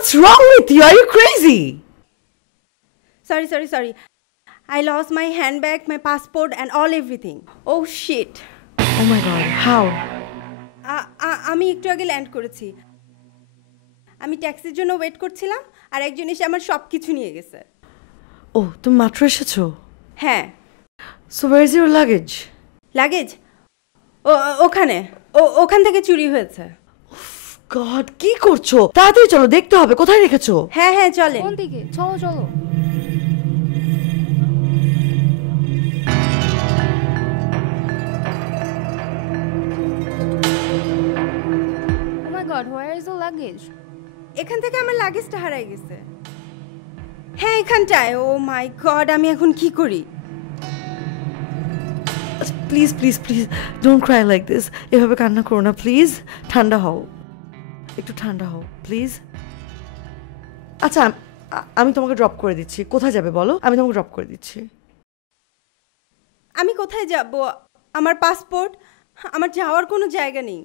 What's wrong with you? Are you crazy? Sorry. I lost my handbag, my passport and all everything. Oh shit. Oh my god, how? আমি একটু আগে land করেছি। আমি ট্যাক্সির জন্য wait করছিলাম আর একজন এসে আমার সব কিছু নিয়ে গেছে। ও তুমি মাত্র এসেছো? হ্যাঁ। So where is your luggage? Luggage ওখান থেকে চুরি হয়েছে। গড, কি করছো? তাড়াতাড়ি চলো, দেখতে হবে কোথায় রেখেছো। হ্যাঁ চলেন। কোন দিকে? চলো। Oh my god, where is the luggage? এখান থেকে আমার লাগেজটা হারিয়ে গেছে। হ্যাঁ এখানটায়। ও মাই গড, আমি এখন কি করি? Please don't Cry like this. এভাবে কান্না করো না প্লিজ। ঠান্ডা হও, একটু ঠান্ডা হও প্লিজ। আচ্ছা আমি তোমাকে ড্রপ করে দিচ্ছি। কোথায় যাবে বলো, আমি তোমাকে ড্রপ করে দিচ্ছি। আমি কোথায় যাব? আমার পাসপোর্ট, আমার যাওয়ার কোনো জায়গা নেই।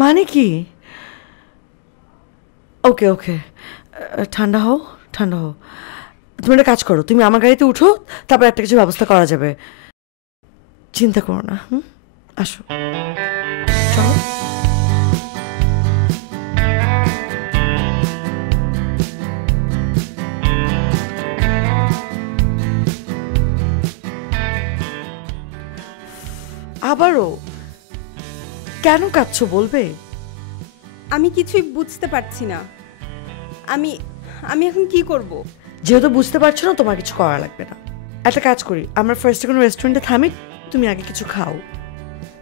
মানে কি? ওকে ঠান্ডা হও। তুমি একটা কাজ করো, তুমি আমার গাড়িতে উঠো, তারপর একটা কিছু ব্যবস্থা করা যাবে। চিন্তা করো না। আসো, চলো। আবারও কেন কাঁদছো বলবে? আমি কিছুই বুঝতে পারছি না। আমি এখন কি করব? যেহেতু বুঝতে পারছো না, তোমার কিছু করা লাগবে না। একটা কাজ করি, আমরা ফার্স্টে কোনো রেস্টুরেন্টে থামি, তুমি আগে কিছু খাও,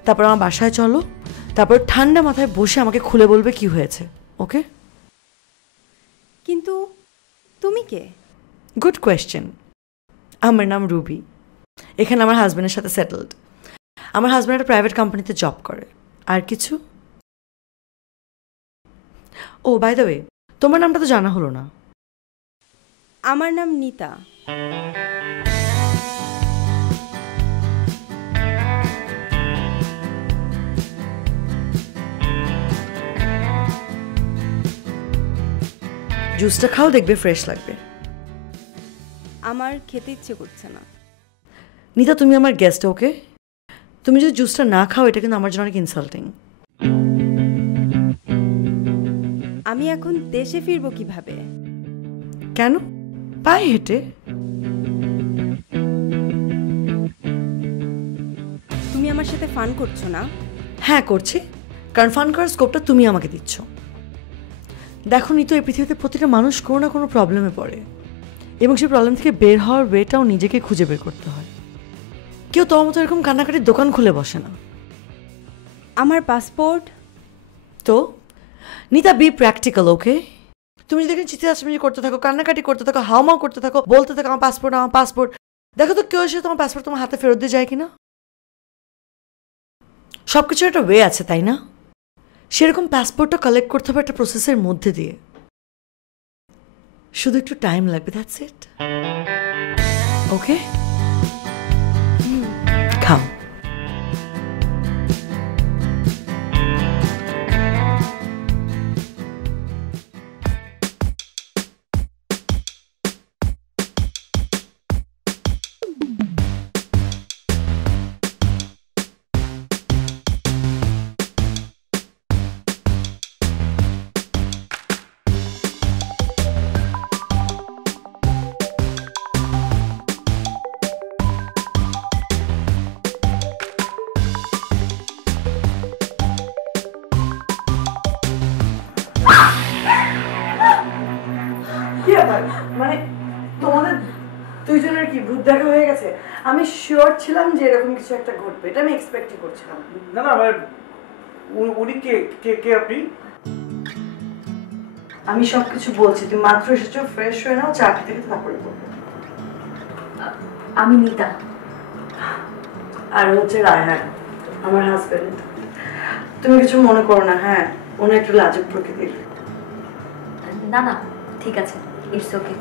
তারপর আমার বাসায় চলো, তারপর ঠান্ডা মাথায় বসে আমাকে খুলে বলবে কি হয়েছে। ওকে? কিন্তু তুমি কে? Good question. আমার নাম রুবি। এখানে আমার হাজব্যান্ডের সাথে সেটেলড। আমার হাজব্যান্ড একটা প্রাইভেট কোম্পানিতে জব করে। আর কিছু? ও বাই দ্য ওয়ে, তোমার নামটা তো জানা হলো না। আমার নাম নিতা। জুসটা খাও, দেখবে ফ্রেশ লাগবে। আমার খেতে ইচ্ছে করছে না। নিতা, তুমি আমার গেস্ট, ওকে? তুমি যদি জুসটা না খাও, এটা কিন্তু আমার জন্য অনেক ইনসাল্টিং। আমি এখন দেশে ফিরবো কিভাবে? কেন? পায়ে হেঁটে। তুমি আমার সাথে ফান করছো না? হ্যাঁ করছি, কারণ ফান করার স্কোপটা তুমি আমাকে দিচ্ছ। দেখো নিতো, এই পৃথিবীতে প্রতিটা মানুষ কোনো না কোনো প্রবলেমে পড়ে, এবং সেই প্রবলেম থেকে বের হওয়ার ওয়েটাও নিজেকে খুঁজে বের করতে হয়। কেউ তোমার মতো এরকম কান্নাকাটির দোকান খুলে বসে না। আমার পাসপোর্ট তো নিতা, বি প্র্যাকটিক্যাল, ওকে? তুমি যদি এখানে চিৎকার করতে থাকো, কান্নাকাটি করতে থাকো, হাওমাও করতে থাকো, বলতে থাকো আমার পাসপোর্ট, দেখো তো কেউ এসে তোমার পাসপোর্ট তোমার হাতে ফেরত দিয়ে যায় কিনা। সবকিছুর একটা ওয়ে আছে, তাই না? সেরকম পাসপোর্টটা কালেক্ট করতে হবে একটা প্রসেসের মধ্যে দিয়ে। শুধু একটু টাইম লাগবে, দ্যাটস ইট। ওকে, খাও। মানে তোমাদের দুইজনের কি ভূত দেখা হয়ে গেছে? আমি শিওর ছিলাম যে এরকম কিছু একটা ঘটবে, এটা আমি এক্সপেক্টই করছিলাম। না মানে উনি কে কে কে আপনি? আমি সবকিছু বলছি, তুমি মাত্র এসেছো, ফ্রেশ হয়ে নাও, চা খেতে খেতে তারপরে বলবো। আমি নিতা। আর হচ্ছে রায়হান, আমার হাজবেন্ড। তুমি কিছু মনে করো না, হ্যাঁ? উনি একটু লাজুক প্রকৃতির। না ঠিক আছে, ইটস ওকে।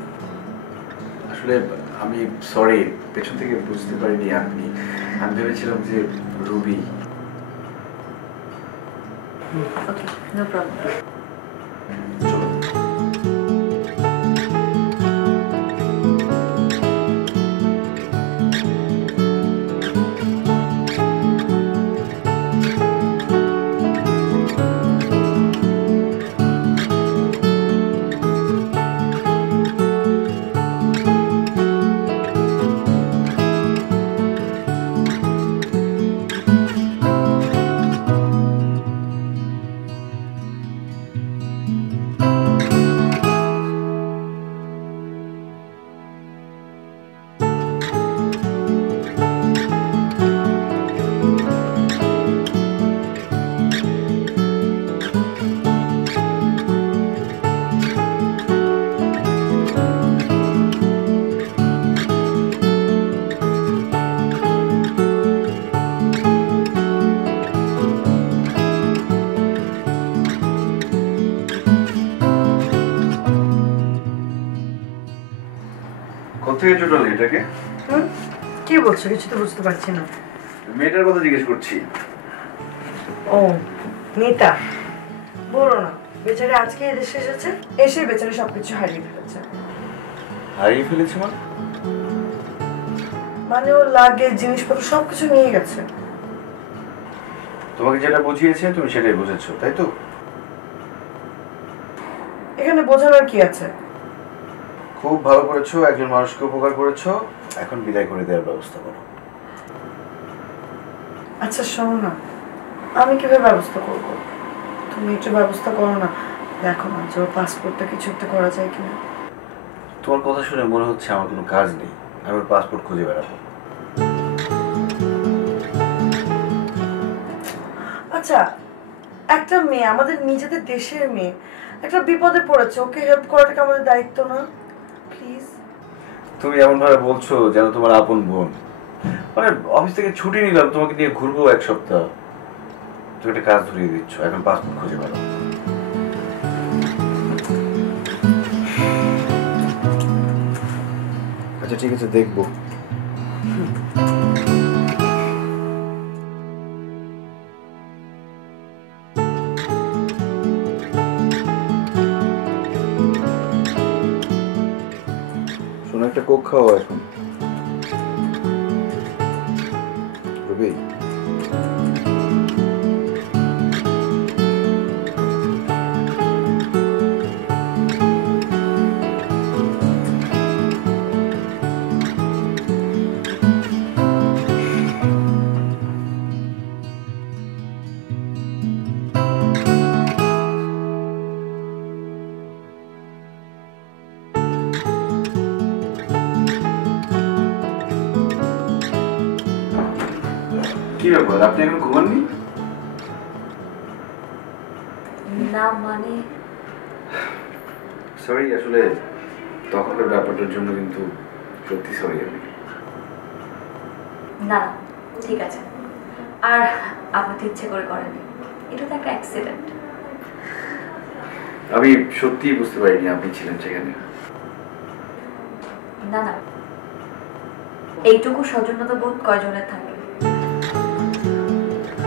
আসলে আমি সরি, পেছন থেকে বুঝতে পারিনি আপনি। আমি ভেবেছিলাম যে রুবি। ওকে, নো প্রবলেম। চলো। কোথেকে জোটালে এটাকে? কি বলছো? কিছু তো বুঝতে পারছি না। মেয়েটার কথা জিজ্ঞেস করছি। ও নিতা, বলো না, বেচারে আজকে এদেশে এসেছে, এসে বেচারে সবকিছু হারিয়ে ফেলেছে। হারিয়ে ফেলেছি মানে ওর লাগেজ জিনিসপত্র সবকিছু নিয়ে গেছে। তোমাকে যেটা বুঝিয়েছে তুমি সেটাই বুঝেছো, তাই তো? এখানে বোঝানোর কি আছে? খুব ভালো করেছো, একজন মানুষকে উপকার করেছো, এখন বিদায় করে দেওয়ার ব্যবস্থা করো। আচ্ছা শোনো না, আমি কিভাবে ব্যবস্থা করব? তুমি একটু ব্যবস্থা করো না, দেখো না যে ওর পাসপোর্টটা কিছু একটা করা যায় কিনা। তোমার কথা শুনে মনে হচ্ছে আমার কোনো কাজ নেই, আমি ওর পাসপোর্ট খুঁজে বেড়াবো। আচ্ছা, একটা মেয়ে, আমাদের নিজেদের দেশের মেয়ে, একটা বিপদে পড়েছে, ওকে হেল্প করাটা আমাদের দায়িত্ব না? প্লিজ। তুমি এমন ভাবে বলছো যেন তোমার আপন বোন। মানে অফিস থেকে ছুটি নিলাম, তোমাকে নিয়ে ঘুরবো এক সপ্তাহ, তুমি একটা কাজ ধরিয়ে দিচ্ছ, এখন পাসপোর্ট খুঁজে বেড়াবো। আচ্ছা ঠিক আছে, দেখবো। শোনো, একটা কোক খাওয়া এখন। রবি, কি ব্যাপার, আপনি এখন ঘুমাননি? না মানে সরি, আসলে তখনকার ব্যাপারটার জন্য কিন্তু সত্যি সরি। আমি না, ঠিক আছে। আর আপনি তো ইচ্ছে করে করেনি, এটা তো একটা অ্যাক্সিডেন্ট। আমি সত্যিই বুঝতে পারিনি আপনি ছিলেন সেখানে। না না, এইটুকু সৌজন্যতা বোধ কয়জনের থাকে?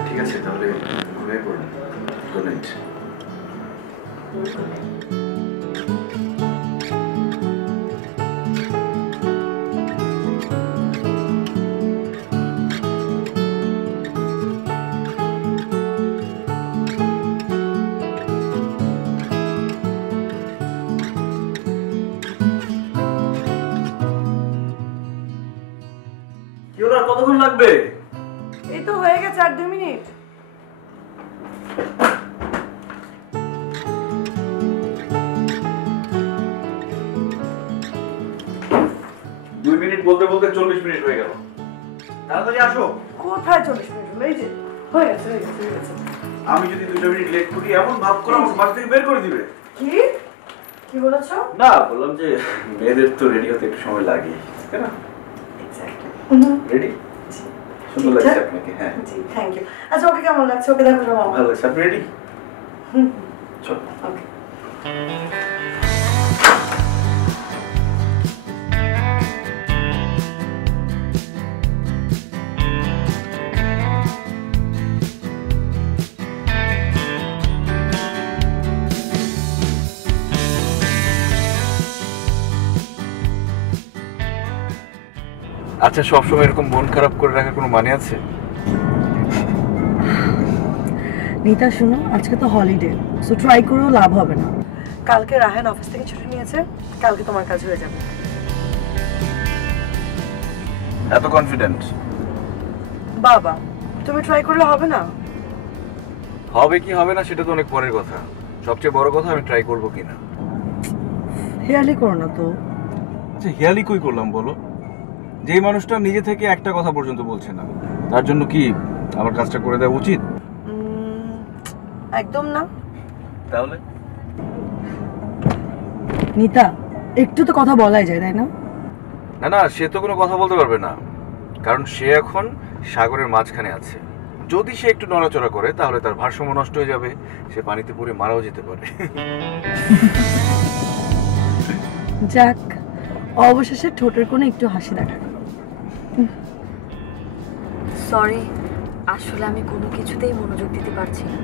ঠিক আছে, তাহলে ঘুমিয়ে পড়ুন। Good night. কতক্ষণ লাগবে? এই তো হয়ে গেছে, 8-2 মিনিট। দুই মিনিট বলতে বলতে 40 মিনিট হয়ে গেল। তাড়াতাড়ি আসো। কোথায় 40 মিনিট হলো? এই যে হয়ে গেছে, হয়ে গেছে, হয়ে গেছে। আমি যদি 2 মিনিট লেট করি এমন ভাব করে আমাকে বাস থেকে বের করে দিবে। কি কি বলেছো? না, বললাম যে মেয়েদের তো রেডি হতে একটু সময় লাগে, তাই না? রেডি? সুন্দর লাগছে আপনাকে। হ্যাঁ জি, থ্যাংক ইউ। আচ্ছা, ওকে কেমন লাগছে? ওকে দেখো সব ভালো লাগছে। আপনি রেডি? চলো। ওকে। আচ্ছা, সবসময় এরকম মন খারাপ করে রাখার কোনো মানে আছে? নিতা শুনো, আজকে তো হলিডে, সো ট্রাই করেও লাভ হবে না। কালকে রাহান অফিস থেকে ছুটি নিয়েছে, কালকে তোমার কাজ হয়ে যাবে। এত কনফিডেন্ট? বাবা, তুমি ট্রাই করলে হবে না? হবে কি হবে না সেটা তো অনেক পরের কথা, সবচেয়ে বড় কথা আমি ট্রাই করবো কিনা। হেয়ালি করো না তো। আচ্ছা, হেয়ালি কই করলাম বলো? যেই মানুষটা নিজে থেকে একটা কথা পর্যন্ত বলছে না, তার জন্য কি আমার কাজটা করে দেওয়া উচিত? একদম না। তাহলে নিতা, একটু তো কথা বলাই যায়, তাই না? না না, সে তো কোনো কথা বলতে পারবে না, কারণ সে এখন সাগরের মাঝখানে আছে। যদি সে একটু নড়াচড়া করে তাহলে তার ভারসাম্য নষ্ট হয়ে যাবে, সে পানিতে পড়ে মারাও যেতে পারে। যাক, অবশেষে ঠোঁটের কোণে একটু হাসি দেখা গেল। সরি, আসলে আমি কোনো কিছুতেই মনোযোগ দিতে পারছি না।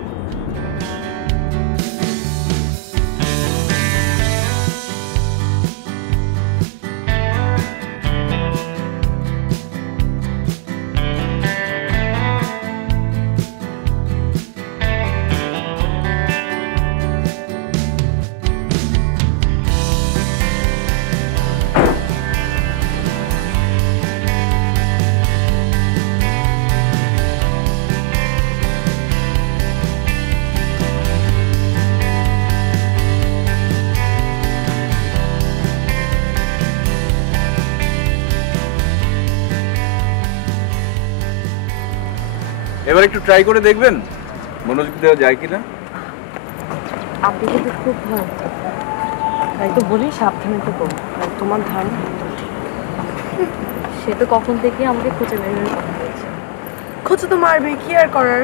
এবার একটু ট্রাই করে দেখবেন মনোযোগ দেওয়া যায় কিনা। আপনি কিন্তু খুব ভয়। তাই তো বলি সাবধানে তো তোমার ধারণা সে তো কখন থেকে আমাকে খুঁজে বের করে কথা বলছে। খোঁচা তো মারবে, কি আর করার।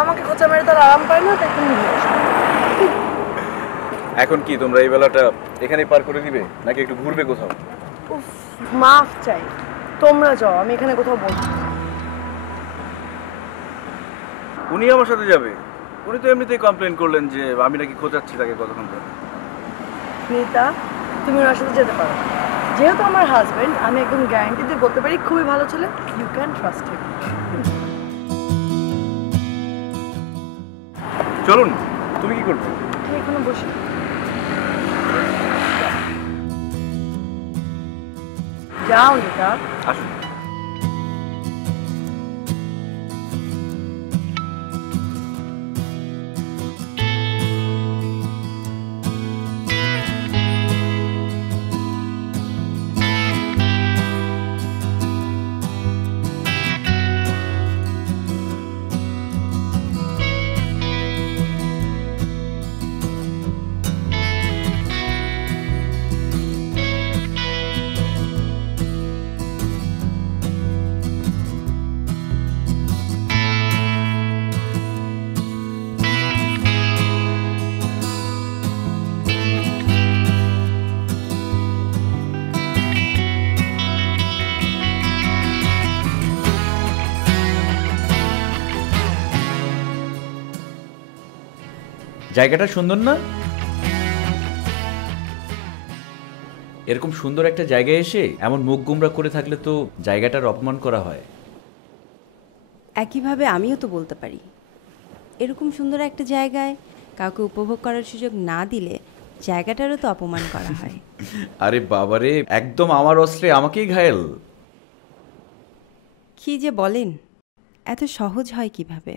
আমাকে খোঁচা মেরে তার আরাম পায় না, তাই তুমি এখন কি তোমরা এই বেলাটা এখানেই পার করে দিবে নাকি একটু ঘুরবে কোথাও? উফ, মাফ চাই, তোমরা যাও, আমি এখানে কোথাও বলবো। উনি আমার সাথে যাবে? উনি তো এমনিতেই কমপ্লেন করলেন যে আমি নাকি খোঁচাচ্ছি তাকে কতক্ষণ ধরে। নীতা, তুমি ওনার সাথে যেতে পারো। যেহেতু আমার হাজবেন্ড, আমি একদম গ্যারান্টি দিয়ে বলতে পারি খুবই ভালো ছেলে, ইউ ক্যান ট্রাস্ট হিম। চলুন, তুমি কি করবে? তুমি এখানে বসে যাও নীতা। আসুন। জায়গাটা সুন্দর না? এরকম সুন্দর একটা জায়গায় এসে এমন মুখ গুমরা করে থাকলে তো জায়গাটার অপমান করা হয়। একইভাবে আমিও তো বলতে পারি, এরকম সুন্দর একটা জায়গায় কাউকে উপভোগ করার সুযোগ না দিলে জায়গাটারও তো অপমান করা হয়। আরে বাবারে, একদম আমার অস্ত্রে আমাকেই ঘায়েল। কি যে বলেন, এত সহজ হয় কিভাবে?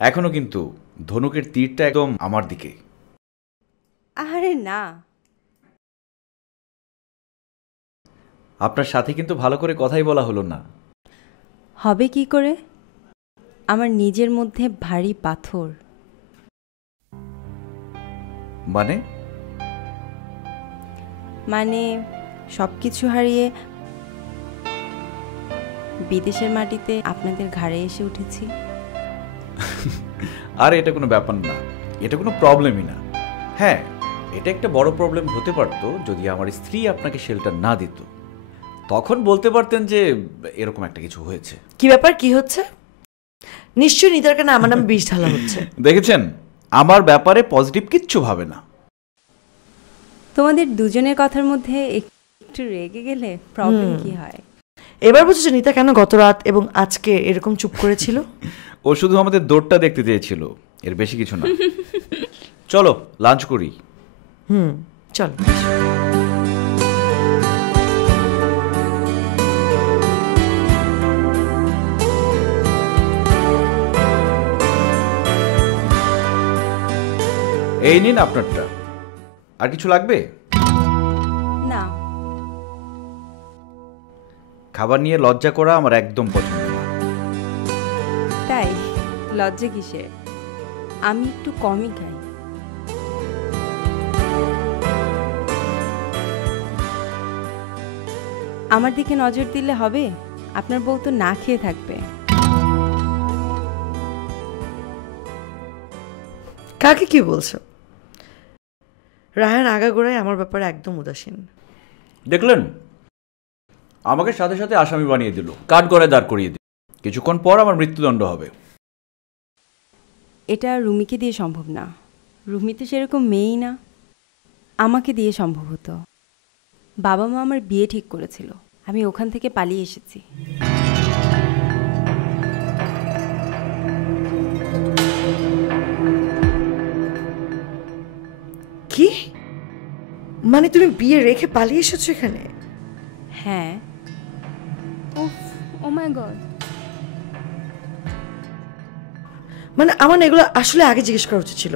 এখনো কিন্তু ধনুকের তীরটা একদম আমার দিকে। আরে না, আপনার সাথে কিন্তু ভালো করে কথাই বলা হলো না। হবে কি করে? আমার নিজের মধ্যে ভারী পাথর। মানে সব কিছু হারিয়ে বিদেশের মাটিতে আপনাদের ঘাড়ে এসে উঠেছি। আর এটা কোনো ব্যাপার না, এটা কোনো প্রবলেমই না। হ্যাঁ, এটা একটা বড় প্রবলেম হতে পারতো যদি আমার স্ত্রী আপনাকে শেল্টার না দিত। তখন বলতে পারতেন যে এরকম একটা কিছু হয়েছে। কি ব্যাপার, কি হচ্ছে? নিশ্চয়ই নীতার কারণে আমার নামে বিষ ঢালা হচ্ছে। দেখেছেন, আমার ব্যাপারে পজিটিভ কিচ্ছু ভাবে না। তোমাদের দুজনের কথার মধ্যে একটু রেগে গেলে প্রবলেম কি হয়? এবার বুঝেছো নীতা কেন গত রাত এবং আজকে এরকম চুপ করেছিল? ও শুধু আমাদের দৌড়টা দেখতে চেয়েছিল, এর বেশি কিছু না। চলো লাঞ্চ করি। চলো। এই নিন আপনারটা। আর কিছু লাগবে? না, খাবার নিয়ে লজ্জা করা আমার একদম পছন্দ না। তাই লজ্জা কিসের? আমি একটু কমই খাই। আমার দিকে নজর দিলে হবে? আপনার বউ তো না খেয়ে থাকবে। কাকে কি বলছো? রায়ান আগাগোড়ায় আমার ব্যাপারে একদম উদাসীন। দেখলেন, আমাকে সাথে সাথে আসামি বানিয়ে দিল, কাঠগড়ায় দাঁড় করিয়ে দিল। কিছুক্ষণ পর আমার মৃত্যুদণ্ড হবে। এটা রুমিকে দিয়ে সম্ভব না। রুমি তো সেরকম মেয়েই না। আমাকে দিয়ে সম্ভব হতো। বাবা মা আমার বিয়ে ঠিক করেছিল, আমি ওখান থেকে পালিয়ে এসেছি। কি মানে তুমি বিয়ে রেখে পালিয়ে এসেছো এখানে? হ্যাঁ। উফ, ও মাই গড। মানে আমার না এগুলো আসলে আগে জিজ্ঞেস করা উচিত ছিল।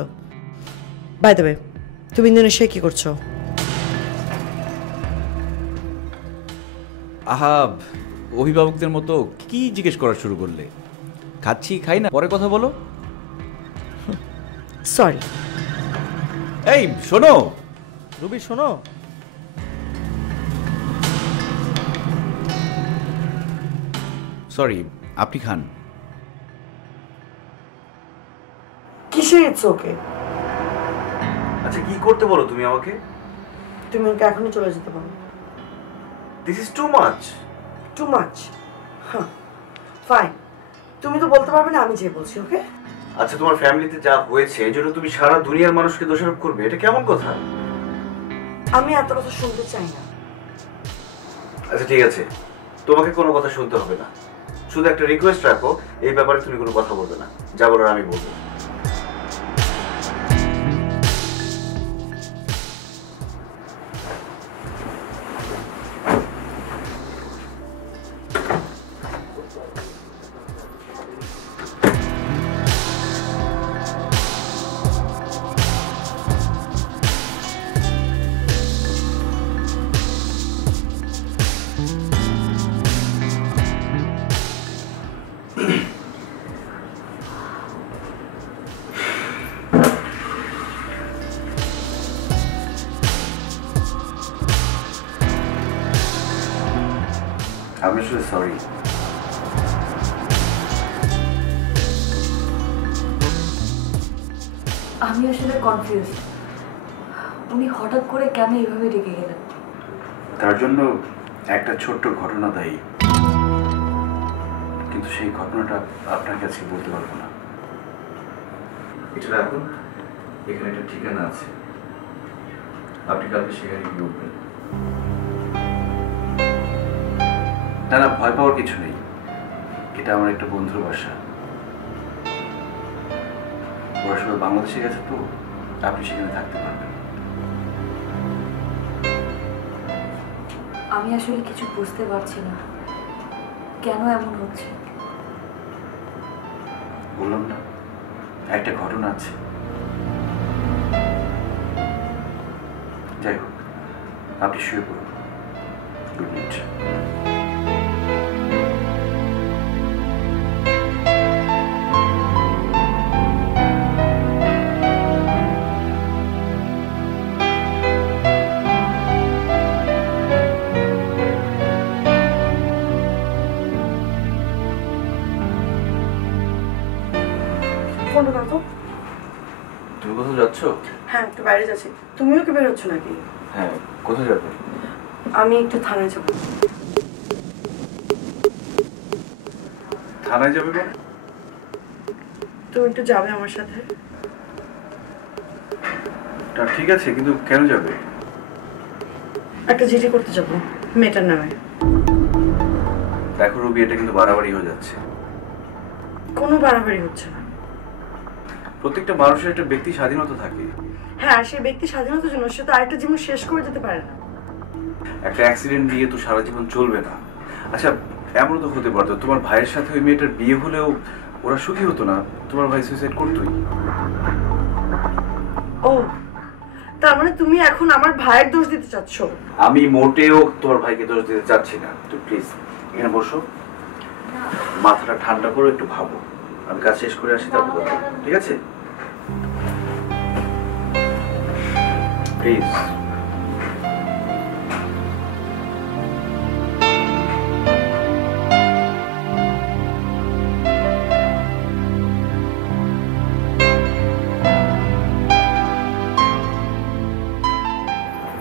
বাই দ্য ওয়ে, তুমি ইন্দোনেশিয়ায় কি করছো? আহা, অভিভাবকদের মতো কি জিজ্ঞেস করা শুরু করলে? খাচ্ছি, খাই না, পরে কথা বলো। সরি। এই শোনো রুবি, শোনো। সরি, আপনি খান। কিসের ইটস ওকে? আচ্ছা কি করতে বলো তুমি আমাকে? তুমি ওকে এখনই চলে যেতে পারো। This is too much. Too much? হ্যাঁ, ফাইন। তুমি তো বলতে পারবে না, আমি যে বলছি। ওকে? আচ্ছা তোমার ফ্যামিলিতে যা হয়েছে এই জন্য তুমি সারা দুনিয়ার মানুষকে দোষারোপ করবে, এটা কেমন কথা? আমি এত কথা শুনতে চাই না। আচ্ছা ঠিক আছে, তোমাকে কোনো কথা শুনতে হবে না। শুধু একটা রিকোয়েস্ট রাখো, এই ব্যাপারে তুমি কোনো কথা বলবে না। যা বলার আমি বলবো। আমি আসলে সরি। আমি আসলে কনফিউজ, উনি হঠাৎ করে কেন এভাবে রেগে গেলেন? তার জন্য একটা ছোট্ট ঘটনা দায়ী, কিন্তু সেই ঘটনাটা আপনার কাছে বলতে পারবো না। এটা রাখুন, এখানে একটা ঠিকানা আছে, আপনি কালকে সেখানে গিয়ে উঠবেন। না না, ভয় পাওয়ার কিছু নেই। এটা আমার একটা বন্ধুর বাসা। ওরা সবাই বাংলাদেশে গেছে, তো আপনি সেখানে থাকতে পারবেন। আমি আসলে কিছু বুঝতে পারছি না কেন এমন হচ্ছে। বললাম না, একটা ঘটনা আছে। যাই হোক, আপনি শুয়ে পড়ুন। Good night. ফোনটা দাও তো। তুমি কোথাও যাচ্ছ? হ্যাঁ, একটু বাইরে যাচ্ছি। তুমিও কি বেরোচ্ছ নাকি? হ্যাঁ, কোথায় যাবে? আমি একটু থানায় যাবো। থানায় যাবে মানে? তুমি একটু যাবে আমার সাথে? তা ঠিক আছে, কিন্তু কেন যাবে? একটা চিঠি করতে যাবো মেয়েটার নামে। দেখো রবি, এটা কিন্তু বাড়াবাড়ি হয়ে যাচ্ছে। কোনো বাড়াবাড়ি হচ্ছে না। প্রত্যেকটা মানুষের একটা ব্যক্তি স্বাধীনতা থাকে। হ্যাঁ, আর সেই ব্যক্তি স্বাধীনতার জন্য সে তো আরেকটা জীবন শেষ করে যেতে পারে না। একটা অ্যাক্সিডেন্ট দিয়ে তো সারা জীবন চলবে না। আচ্ছা, এমনও তো হতে পারতো তোমার ভাইয়ের সাথে ওই মেয়েটার বিয়ে হলেও ওরা সুখী হতো না, তোমার ভাই সুইসাইড করতোই। ও, তার মানে তুমি এখন আমার ভাইয়ের দোষ দিতে চাচ্ছ? আমি মোটেও তোমার ভাইকে দোষ দিতে চাচ্ছি না। তো প্লিজ এখানে বসো, মাথাটা ঠান্ডা করো, একটু ভাবো। আমি কাজ শেষ করে আসি, তারপর কথা বলবো, ঠিক আছে? প্লিজ।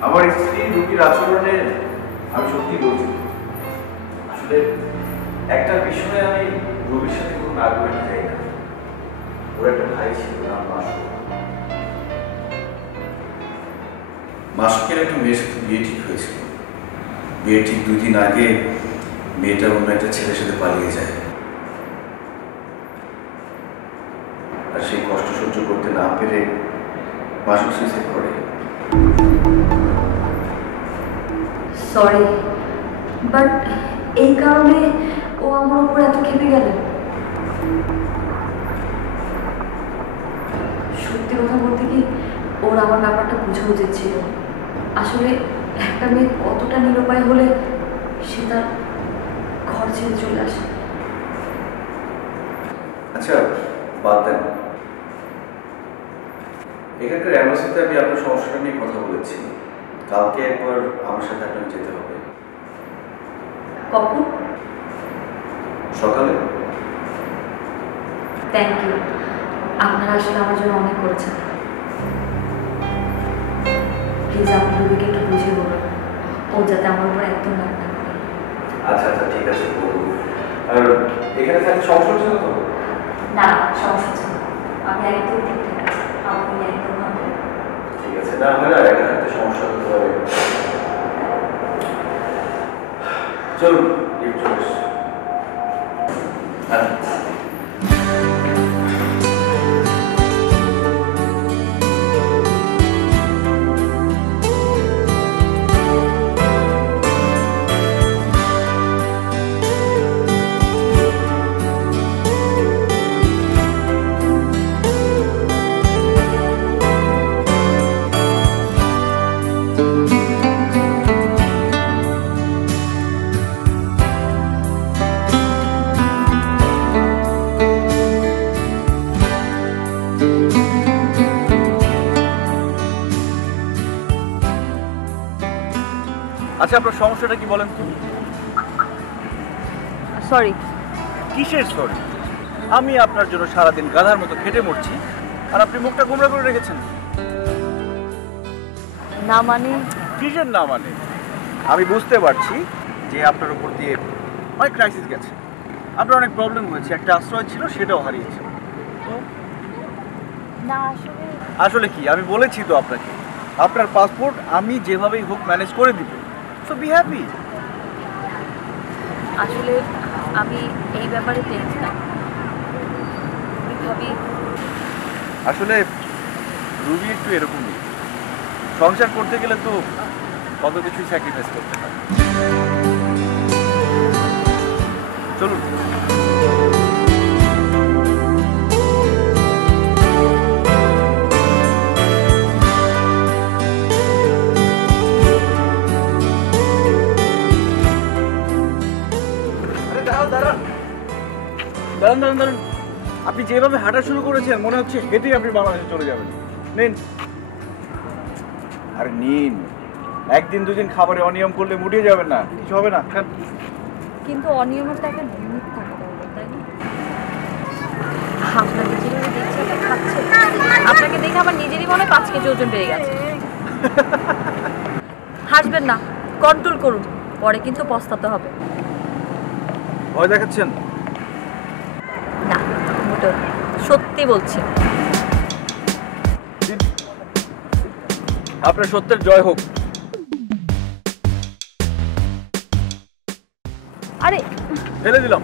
আমার স্ত্রী রুবির আচরণে আমি সত্যি বলছি, আসলে একটা বিষয়ে আমি রবির সাথে কোনো আর্গুমেন্ট চাই না। ওর একটা ভাই ছিল নাম মাসুক। মাসুকের একটা মেয়ের সাথে বিয়ে ঠিক হয়েছিল। বিয়ে ঠিক 2 দিন আগে মেয়েটা অন্য একটা ছেলের সাথে পালিয়ে যায়। আর সেই কষ্ট সহ্য করতে না পেরে মাসুক সুইসাইড করে। সরি, বাট এই কারণে ও আমার উপর এত খেপে গেল। সত্যি কথা বলতে কি, ওর আমার ব্যাপারটা বোঝা উচিত ছিল। আসলে একটা মেয়ে কতটা নিরুপায় হলে সে তার ঘর ছেড়ে চলে আসে। আচ্ছা বাদ দেন, এখানকার অ্যাম্বাসিতে আমি আপনার সমস্যাটা নিয়ে কথা বলেছি। কালকে একবার আমার সাথে আপনাকে যেতে হবে। কখন? সকালে। থ্যাংক ইউ, আপনারা আসলে আমার জন্য অনেক করেছেন। প্লিজ আপনি রুবিকে একটু বুঝিয়ে বলুন, ও যাতে আমার উপর একদম রাগ না করে। আচ্ছা আচ্ছা ঠিক আছে বলবো। আর এখানে থাকতে সমস্যা হচ্ছে না তো? না, সমস্যা হচ্ছে না, আমি একদম ঠিকঠাক আছি, আপনি একদম ভালো। ঠিক আছে, না হয় না একা থাকতে সমস্যা হতে পারে। চলুন লিফট চলে এসছে। আচ্ছা আপনার সমস্যাটা কি বলেন তো? সরি। কিসের সরি? আমি আপনার জন্য সারাদিন গাধার মতো খেটে মরছি আর আপনি মুখটা গোমড়া করে রেখেছেন। না মানে? কিসের না মানে? আমি বুঝতে পারছি যে আপনার উপর দিয়ে অনেক ক্রাইসিস গেছে, আপনার অনেক প্রবলেম হয়েছে, একটা আশ্রয় ছিল সেটাও হারিয়েছে। তো না আসলে আসলে কি, আমি বলেছি তো আপনাকে আপনার পাসপোর্ট আমি যেভাবেই হোক ম্যানেজ করে দিব। So be happy. আসলে আমি এই ব্যাপারে টেনশন। আমি ভাবি আসলে রুবি একটু এরকমই, সংসার করতে গেলে তো কত কিছুই স্যাক্রিফাইস করতে হয়। চলুন। দাঁড়ান দাঁড়ান দাঁড়ান দাঁড়ান, আপনি যেভাবে হাঁটা শুরু করেছেন মনে হচ্ছে হেঁটেই আপনি বাংলাদেশে চলে যাবেন। নিন, আরে নিন, একদিন দুদিন খাবারে অনিয়ম করলে মুটিয়ে যাবেন না, কিছু হবে না। কিন্তু অনিয়মের তো একটা লিমিট থাকতে হবে, তাই না? আপনাকে যেভাবে দেখছি আপনি খাচ্ছেন, আপনাকে দেখে আমার নিজেরই মনে হয় 5 কেজি ওজন বেড়ে গেছে। হাসবেন না, কন্ট্রোল করুন, পরে কিন্তু পস্তাতে হবে। ভয় দেখাচ্ছেন? না মোটেও, সত্যি বলছি। আপনার সত্যের জয় হোক। আরে ফেলে দিলাম।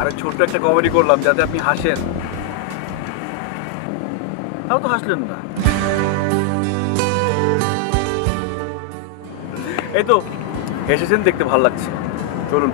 আরে ছোট্ট একটা কমেডি করলাম যাতে আপনি হাসেন, তাও তো হাসলেন না। এই তো হেসেছেন, দেখতে ভালো লাগছে। চলুন।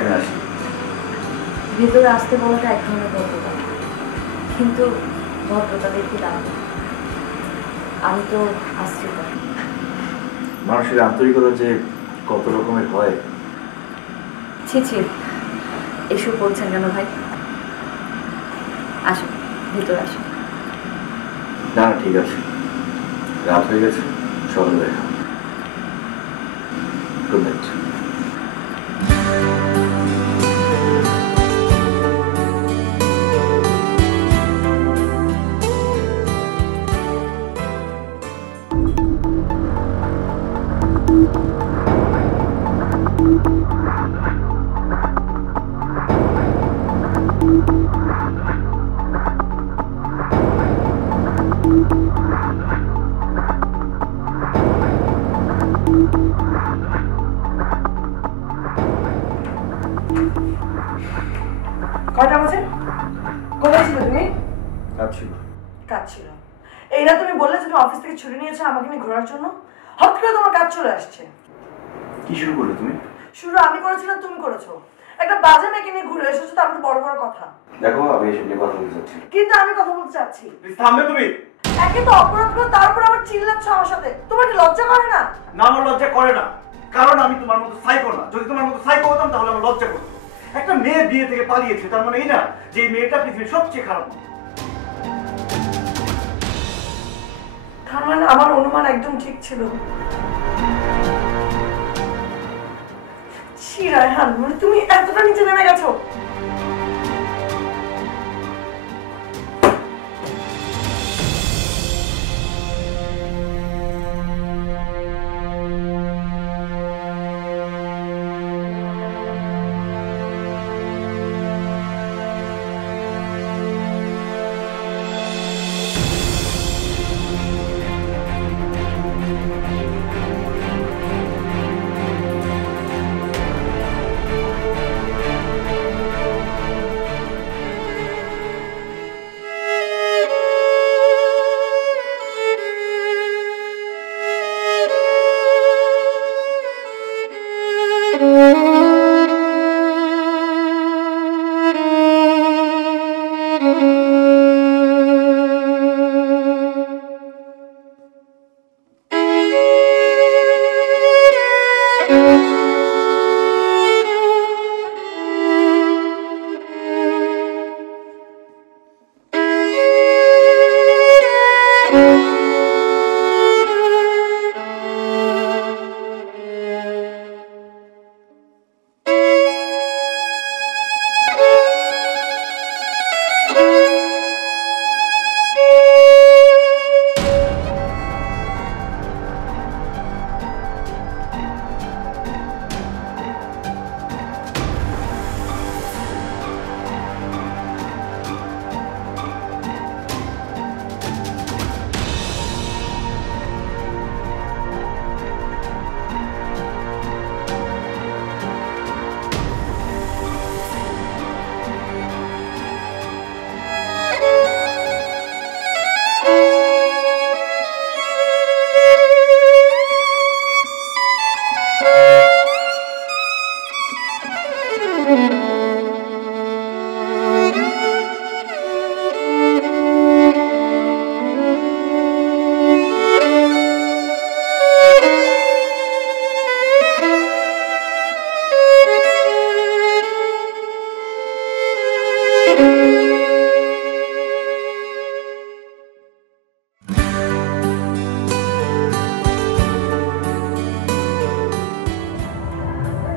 আমি আসি। ভেতরে আসতে বলাটা এক ধরনের ভদ্রতা, কিন্তু ভদ্রতা দেখতে দাঁড়ান। আমি তো আসছি না। মানুষের আন্তরিকতা যে কত রকমের হয়। ছি ছি, এসব বলছেন কেন ভাই? আসুন, ভেতরে আসুন। না না, ঠিক আছে, রাত হয়ে গেছে, সকালে দেখা। Good night. কয়টা বাজে? কোথায় ছিল তুমি? কাজ ছিল। কাজ ছিল। এই না তুমি বললে যে তুমি অফিস থেকে ছুটি নিয়েছো আমাকে নিয়ে ঘোরার জন্য, হঠাৎ করে তোমার কাজ চলে আসছে। কি শুরু করলে তুমি? শুরু আমি করেছিলাম, তুমি করেছো। একটা বাজে মেয়েকে নিয়ে ঘুরে এসেছো, তার মধ্যে বড় বড় কথা। দেখো, আমি এসব নিয়ে কথা বলতে চাচ্ছি। কিন্তু আমি কথা বলতে চাচ্ছি। থামবে তুমি? একে তো অপরাধ করে তারপর আবার চিল্লাচ্ছ আমার সাথে, তোমার কি লজ্জা করে না? না, আমার লজ্জা করে না, কারণ আমি তোমার মতো সাইকো না। যদি তোমার মতো সাইকো হতাম তাহলে আমার লজ্জা করতো। একটা মেয়ে বিয়ে থেকে পালিয়েছে, তার মানে এই না যে এই মেয়েটা পৃথিবীর সবচেয়ে খারাপ। তার মানে আমার অনুমান একদম ঠিক ছিল। ছি রায়হান, মানে তুমি এতটা নিচে নেমে গেছো।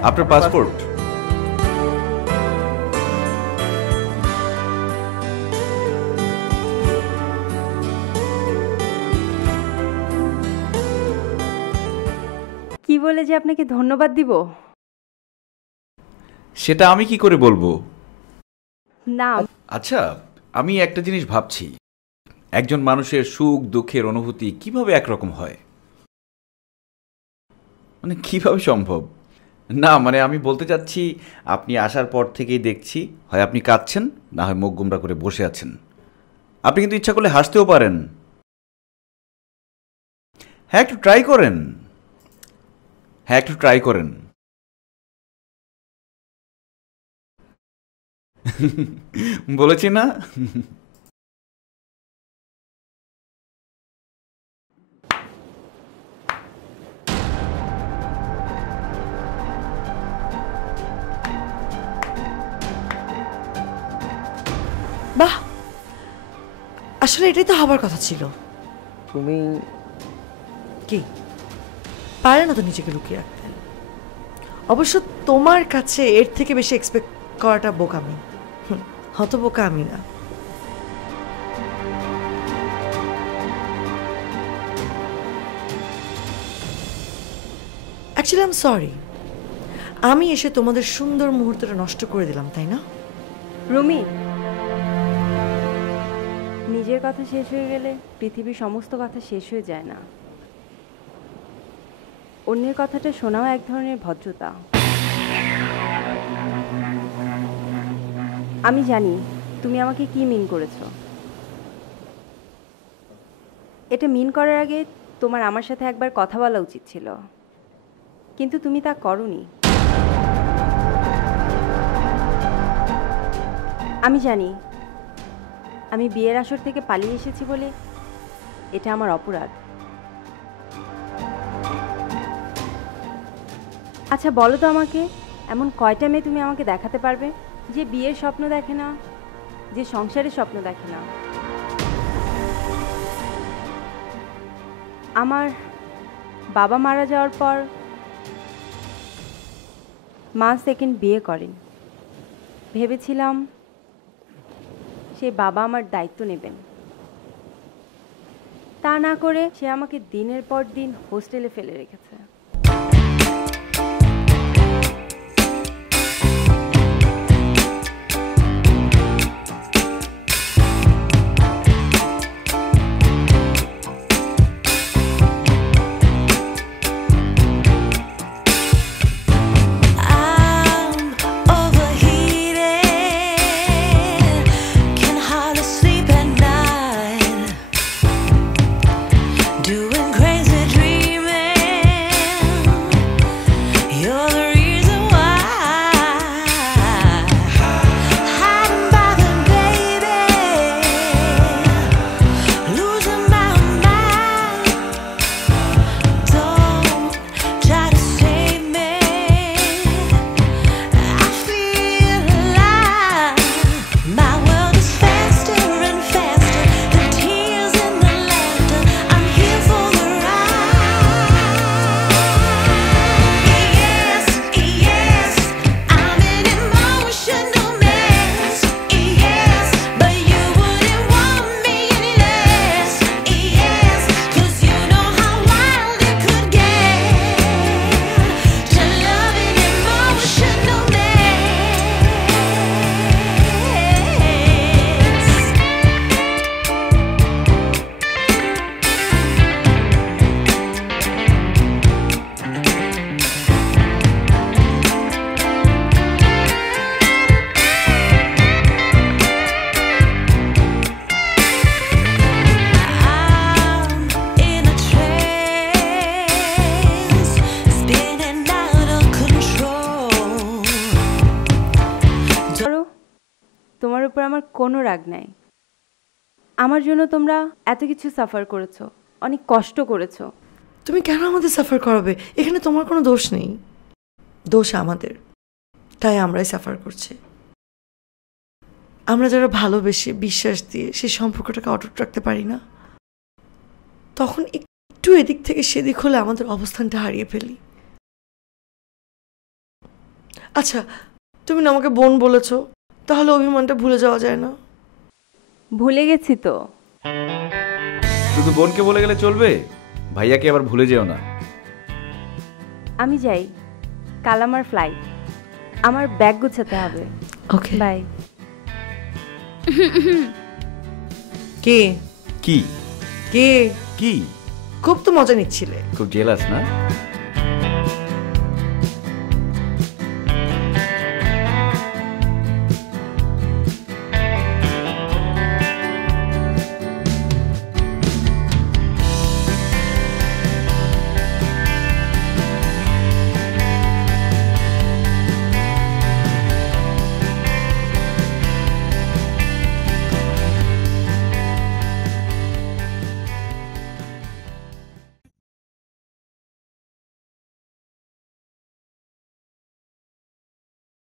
আপনার পাসপোর্ট। কি বলে যে আপনাকে ধন্যবাদ দিব? সেটা আমি কি করে বলবো? না, আচ্ছা, আমি একটা জিনিস ভাবছি, একজন মানুষের সুখ দুঃখের অনুভূতি কিভাবে একরকম হয়, মানে কিভাবে সম্ভব? না মানে আমি বলতে চাচ্ছি, আপনি আসার পর থেকেই দেখছি হয় আপনি কাঁদছেন, না হয় মুখ গোমড়া করে বসে আছেন। আপনি কিন্তু ইচ্ছা করলে হাসতেও পারেন। হ্যাঁ, একটু ট্রাই করেন। হ্যাঁ, একটু ট্রাই করেন। বলেছি না? বাহ, আসলে এটাই তো হবার কথা ছিল। তুমি কি পারে না তো নিজেকে লুকিয়ে রাখতে। অবশ্য তোমার কাছে এর থেকে বেশি এক্সপেক্ট করাটা বোকামি। হত বোকা আমি না। অ্যাকচুয়ালি আই এম সরি, আমি এসে তোমাদের সুন্দর মুহূর্তটা নষ্ট করে দিলাম, তাই না? রুমি, নিজের কথা শেষ হয়ে গেলে পৃথিবীর সমস্ত কথা শেষ হয়ে যায় না। অন্যের কথাটা শোনাও এক ধরনের ভদ্রতা। আমি জানি তুমি আমাকে কি মিন করেছো। এটা মিন করার আগে তোমার আমার সাথে একবার কথা বলা উচিত ছিল, কিন্তু তুমি তা করোনি। আমি জানি আমি বিয়ের আসর থেকে পালিয়ে এসেছি বলে এটা আমার অপরাধ। আচ্ছা বলো তো আমাকে, এমন কয়টা মেয়ে তুমি আমাকে দেখাতে পারবে যে বিয়ের স্বপ্ন দেখে না, যে সংসারের স্বপ্ন দেখে না? আমার বাবা মারা যাওয়ার পর মা সেকেন্ড বিয়ে করেন। ভেবেছিলাম সে বাবা আমার দায়িত্ব নেবেন, তা না করে সে আমাকে দিনের পর দিন হোস্টেলে ফেলে রেখেছে। তোমার উপর আমার কোনো রাগ নাই। আমার জন্য তোমরা এত কিছু সাফার করেছো, অনেক কষ্ট করেছো। তুমি কেন আমাদের সাফার করাবে? এখানে তোমার কোনো দোষ নেই, দোষ আমাদের, তাই আমরাই সাফার করছি। আমরা যারা ভালোবেসে বিশ্বাস দিয়ে সেই সম্পর্কটাকে অটুট রাখতে পারি না, তখন একটু এদিক থেকে সেদিক হলে আমাদের অবস্থানটা হারিয়ে ফেলি। আচ্ছা, তুমি না আমাকে বোন বলেছো, তাহলে অভিমানটা ভুলে যাওয়া যায় না? ভুলে গেছি তো। শুধু বোনকে বলে গেলে চলবে? ভাইয়াকে আবার ভুলে যেও না। আমি যাই, কাল আমার ফ্লাইট, আমার ব্যাগ গুছাতে হবে। Okay bye. কে কি কে কি খুব তো মজা নিচ্ছিলে। খুব জেলাস না?